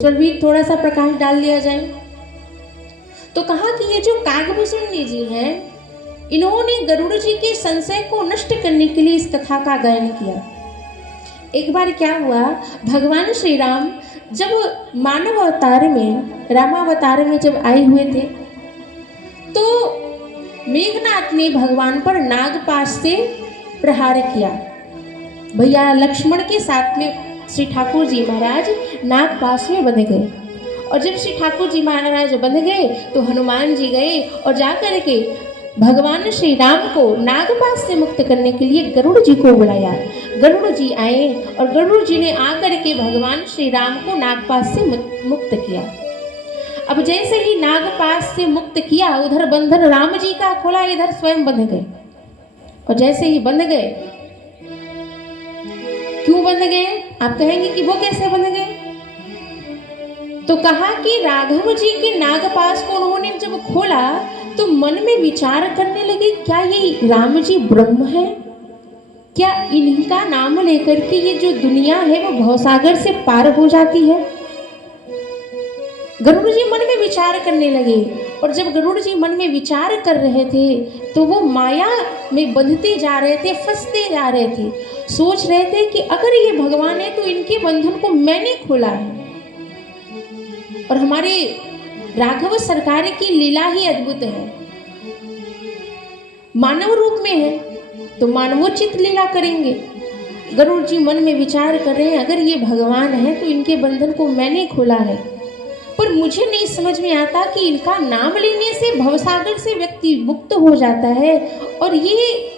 पर भी थोड़ा सा प्रकाश डाल दिया जाए। तो कहा कि ये जो काकभूषण जी हैं, इन्होंने गरुड़ जी के संशय को नष्ट करने के लिए इस कथा का गायन किया। एक बार क्या हुआ, भगवान श्री राम जब मानव अवतार में, रामावतार में जब आए हुए थे, तो मेघनाथ ने भगवान पर नागपाश से प्रहार किया। भैया लक्ष्मण के साथ में श्री ठाकुर जी महाराज नागपाश में बंध गए, और जब श्री ठाकुर जी महाराज बंध गए तो हनुमान जी गए और जाकर के भगवान श्री राम को नागपाश से मुक्त करने के लिए गरुड़ जी को बुलाया। गरुड़ जी आए और गरुड़ जी ने आकर के भगवान श्री राम को नागपाश से मुक्त किया। अब जैसे ही नागपाश से मुक्त किया, उधर बंधन राम जी का खोला, इधर स्वयं बंध गए। और जैसे ही बंध गए, क्यों बंध गए आप कहेंगे कि वो कैसे बंध गए? तो कहा कि राघव जी के नागपाश को उन्होंने जब खोला तो मन में विचार करने लगे, क्या ये राम जी ब्रह्म है? क्या इनका नाम लेकर के ये जो दुनिया है वो भवसागर से पार हो जाती है? गरुड़ जी मन में विचार करने लगे, और जब गरुड़ जी मन में विचार कर रहे थे तो वो माया में बंधते जा रहे थे, फंसते जा रहे थे। सोच रहे थे कि अगर ये भगवान है तो इनके बंधन को मैंने खोला है। और हमारे राघव सरकार की लीला ही अद्भुत है। मानव रूप में है तो मानवोचित लीला करेंगे। गरुड़ जी मन में विचार कर रहे हैं, अगर ये भगवान है तो इनके बंधन को मैंने खोला है। पर मुझे नहीं समझ में आता कि इनका नाम लेने से भवसागर से व्यक्ति मुक्त हो जाता है, और ये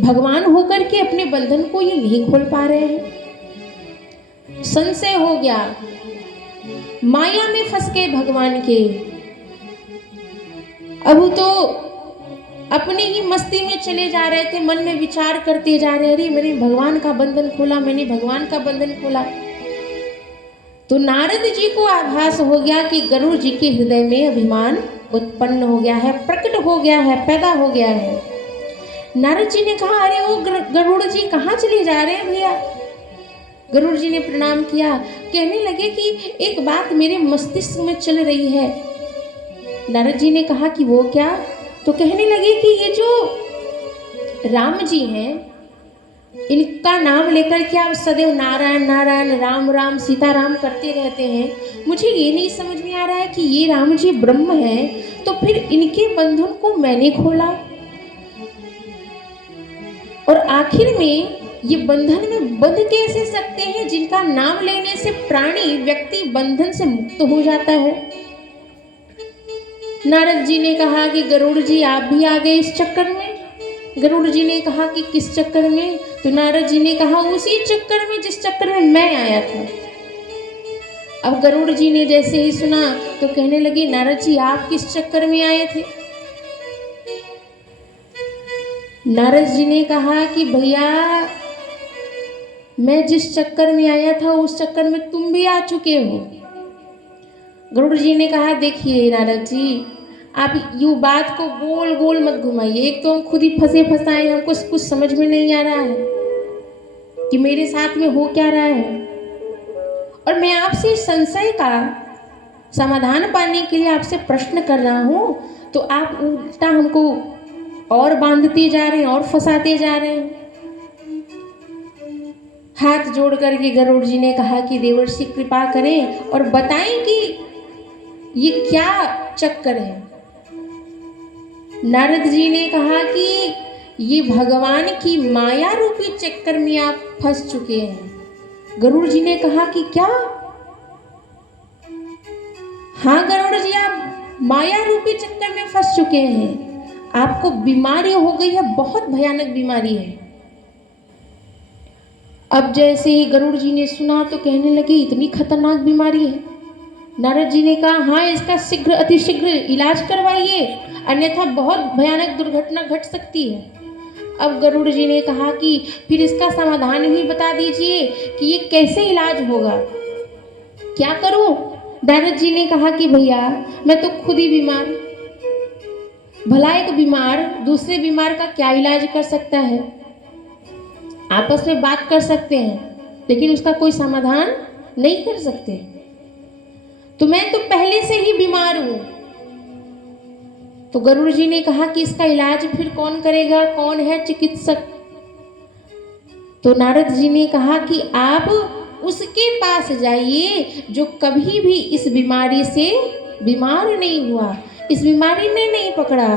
भगवान होकर के अपने बंधन को ये नहीं खोल पा रहे हैं। संशय हो गया, माया में फंस गए भगवान के। अब तो अपनी ही मस्ती में चले जा रहे थे, मन में विचार करते जा रहे, अरे मैंने भगवान का बंधन खोला, मैंने भगवान का बंधन खोला। तो नारद जी को आभास हो गया कि गरुड़ जी के हृदय में अभिमान उत्पन्न हो गया है, प्रकट हो गया है, पैदा हो गया है। नारद जी ने कहा, अरे वो गरुड़ जी कहाँ चले जा रहे हैं भैया? गरुड़ जी ने प्रणाम किया, कहने लगे कि एक बात मेरे मस्तिष्क में चल रही है। नारद जी ने कहा कि वो क्या? तो कहने लगे कि ये जो राम जी हैं, इनका नाम लेकर के आप सदैव नारायण नारायण, राम राम, सीताराम करते रहते हैं। मुझे ये नहीं समझ में आ रहा है कि ये राम जी ब्रह्म हैं, तो फिर इनके बंधन को मैंने खोला, और आखिर में ये बंधन में बंध कैसे सकते हैं जिनका नाम लेने से प्राणी व्यक्ति बंधन से मुक्त हो जाता है? नारद जी ने कहा कि गरुड़ जी आप भी आ गए इस चक्कर में। गरुड़ जी ने कहा कि किस चक्कर में? तो नारद जी ने कहा उसी चक्कर में जिस चक्कर में मैं आया था। अब गरुड़ जी ने जैसे ही सुना तो कहने लगे, नारद जी आप किस चक्कर में आए थे? नारद जी ने कहा कि भैया मैं जिस चक्कर में आया था उस चक्कर में तुम भी आ चुके हो। गरुड़ जी ने कहा, देखिए नारद जी, आप यूँ बात को गोल गोल मत घुमाइए। एक तो हम खुद ही फंसे फंसाए, हमको कुछ समझ में नहीं आ रहा है कि मेरे साथ में हो क्या रहा है, और मैं आपसे संशय का समाधान पाने के लिए आपसे प्रश्न कर रहा हूँ, तो आप उल्टा हमको और बांधते जा रहे हैं और फंसाते जा रहे हैं। हाथ जोड़ करके गरुड़ जी ने कहा कि देवर्षि कृपा करें और बताएं कि ये क्या चक्कर है। नारद जी ने कहा कि ये भगवान की माया रूपी चक्कर में आप फंस चुके हैं। गरुड़ जी ने कहा कि क्या? हाँ गरुड़ जी, आप माया रूपी चक्कर में फंस चुके हैं। आपको बीमारी हो गई है, बहुत भयानक बीमारी है। अब जैसे ही गरुड़ जी ने सुना तो कहने लगे, इतनी खतरनाक बीमारी है? नारद जी ने कहा, हाँ इसका शीघ्र अतिशीघ्र इलाज करवाइए, अन्यथा बहुत भयानक दुर्घटना घट सकती है। अब गरुड़ जी ने कहा कि फिर इसका समाधान भी बता दीजिए कि ये कैसे इलाज होगा, क्या करूं? नारद जी ने कहा कि भैया मैं तो खुद ही बीमार, भला एक बीमार दूसरे बीमार का क्या इलाज कर सकता है? आपस में बात कर सकते हैं लेकिन उसका कोई समाधान नहीं कर सकते। तो मैं तो पहले से ही बीमार हूं। तो गरुड़ जी ने कहा कि इसका इलाज फिर कौन करेगा, कौन है चिकित्सक? तो नारद जी ने कहा कि आप उसके पास जाइए जो कभी भी इस बीमारी से बीमार नहीं हुआ, इस बीमारी ने नहीं पकड़ा।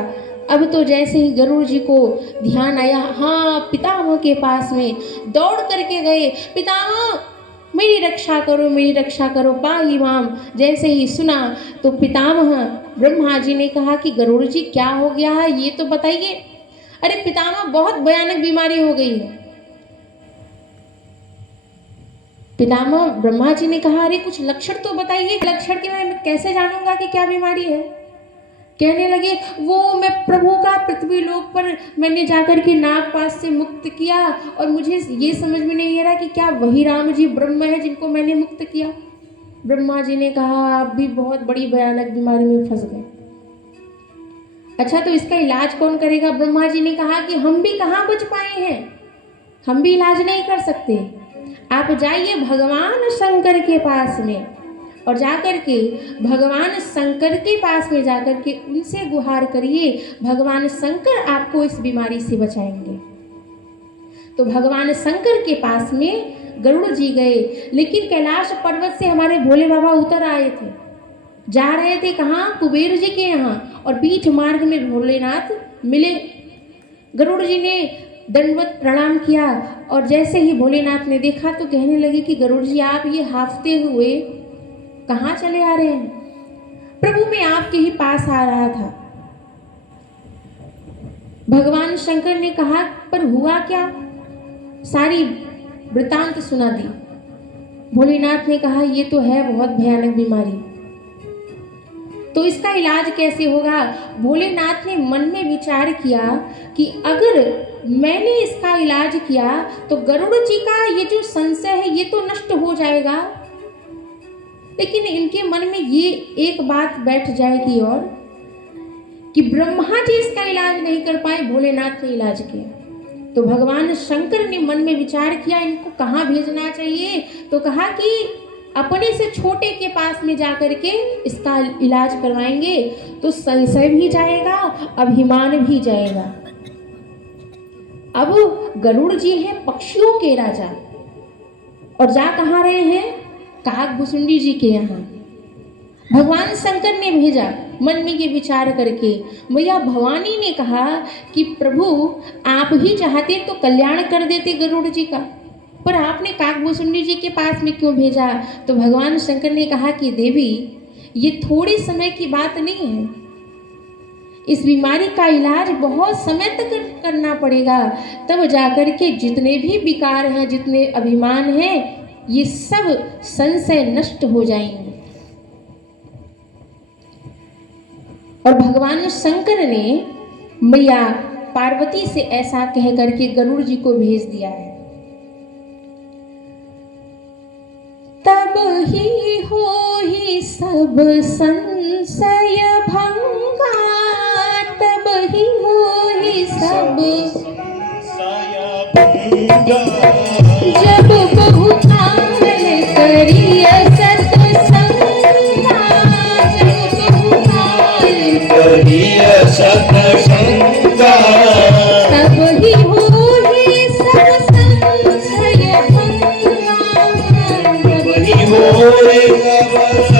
अब तो जैसे ही गरुड़ जी को ध्यान आया, हाँ पितामह के पास में दौड़ करके गए, पितामह मेरी रक्षा करो, मेरी रक्षा करो, पाहि माम। जैसे ही सुना तो पितामह ब्रह्मा जी ने कहा कि गरुड़ जी क्या हो गया है ये तो बताइए। अरे पितामह बहुत भयानक बीमारी हो गई है। पितामह ब्रह्मा जी ने कहा अरे कुछ लक्षण तो बताइए, लक्षण के मैं कैसे जानूंगा कि क्या बीमारी है? कहने लगे वो मैं प्रभु का पृथ्वी लोक पर मैंने जाकर के नागपाश से मुक्त किया और मुझे ये समझ में नहीं आ रहा कि क्या वही राम जी ब्रह्म है जिनको मैंने मुक्त किया। ब्रह्मा जी ने कहा आप भी बहुत बड़ी भयानक बीमारी में फंस गए। अच्छा तो इसका इलाज कौन करेगा? ब्रह्मा जी ने कहा कि हम भी कहाँ बच पाए हैं, हम भी इलाज नहीं कर सकते। आप जाइए भगवान शंकर के पास में और जाकर के भगवान शंकर के पास में जाकर के उनसे गुहार करिए, भगवान शंकर आपको इस बीमारी से बचाएंगे। तो भगवान शंकर के पास में गरुड़ जी गए, लेकिन कैलाश पर्वत से हमारे भोले बाबा उतर आए थे, जा रहे थे कहाँ? कुबेर जी के यहाँ, और बीच मार्ग में भोलेनाथ मिले। गरुड़ जी ने दंडवत प्रणाम किया और जैसे ही भोलेनाथ ने देखा तो कहने लगे कि गरुड़ जी आप ये हाफते हुए कहाँ चले आ रहे हैं? प्रभु मैं आपके ही पास आ रहा था। भगवान शंकर ने कहा पर हुआ क्या? सारी वृतांत सुना दी। भोलेनाथ ने कहा ये तो है बहुत भयानक बीमारी, तो इसका इलाज कैसे होगा? भोलेनाथ ने मन में विचार किया कि अगर मैंने इसका इलाज किया तो गरुड़ जी का ये जो संशय है ये तो नष्ट हो जाएगा, लेकिन इनके मन में ये एक बात बैठ जाएगी और कि ब्रह्मा जी इसका इलाज नहीं कर पाए, भोलेनाथ ने इलाज किया। तो भगवान शंकर ने मन में विचार किया इनको कहाँ भेजना चाहिए, तो कहा कि अपने से छोटे के पास में जाकर के इसका इलाज करवाएंगे तो संशय भी जाएगा, अभिमान भी जाएगा। अब गरुड़ जी हैं पक्षियों के राजा और जा कहाँ रहे हैं? काकभुसुंडी जी के यहाँ। भगवान शंकर ने भेजा मन में ये विचार करके। मैया भवानी ने कहा कि प्रभु आप ही चाहते तो कल्याण कर देते गरुड़ जी का, पर आपने काकभुसुंडी जी के पास में क्यों भेजा? तो भगवान शंकर ने कहा कि देवी ये थोड़े समय की बात नहीं है, इस बीमारी का इलाज बहुत समय तक करना पड़ेगा, तब जाकर के जितने भी विकार हैं, जितने अभिमान हैं, ये सब संशय नष्ट हो जाएंगे। और भगवान शंकर ने मैया पार्वती से ऐसा कह करके गरुड़ जी को भेज दिया है। तब ही हो ही सब संशय भंगा, तब ही हो ही सब जब बहुताल करिय सत्संगा, जब बहुताल करिय सत्संगा, तब ही हो ही सब संशय भंगा, तब ही हो ही सब